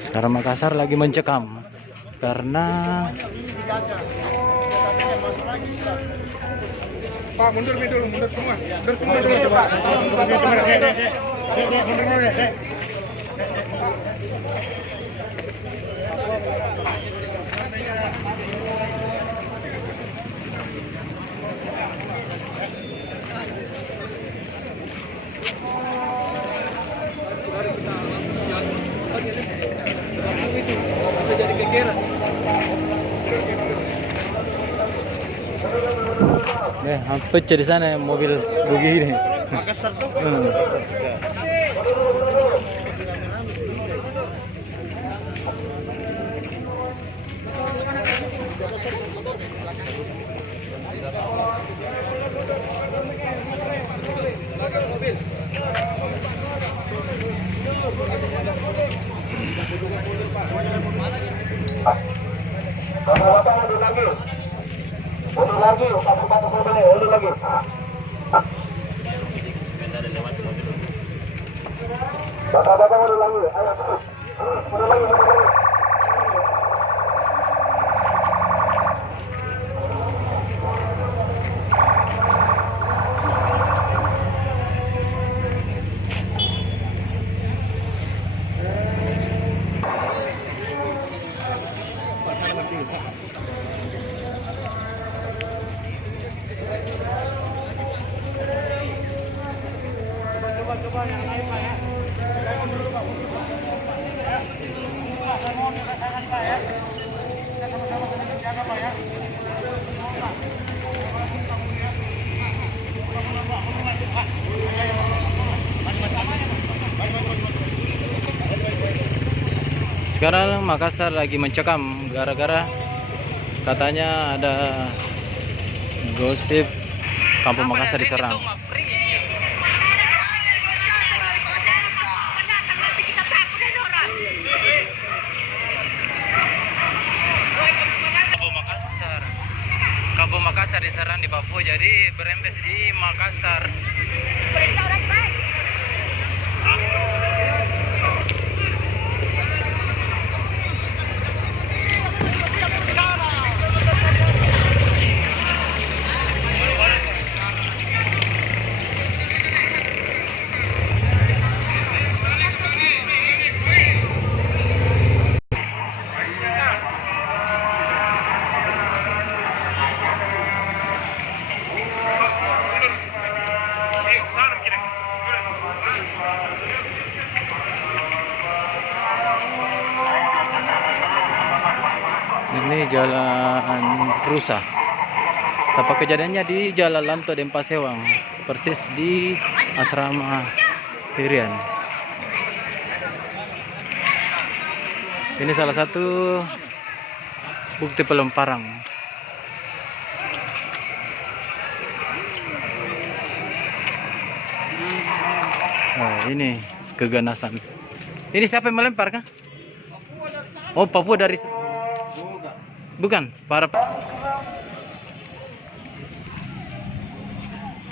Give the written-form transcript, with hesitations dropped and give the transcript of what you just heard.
Sekarang Makassar lagi mencekam karena Pak, mundur semua. Mundur semua dulu, Pak. pecah di sana mobil begini. Makassar tuh. Mundur lagi, patu mobilnya, mundur lagi. Bapak mundur lagi, ayo terus. Mundur lagi. Sekarang Makassar lagi mencekam gara-gara katanya ada gosip Kampung Makassar diserang. Kampung Makassar diserang di Papua, jadi berembes di Makassar. Ini jalan rusak. Tempat kejadiannya di Jalan Lanto Denpasewang, persis di asrama Irian. Ini salah satu bukti pelemparan. Nah, ini keganasan. Ini siapa yang melempar kah? Oh, Papua dari bukan para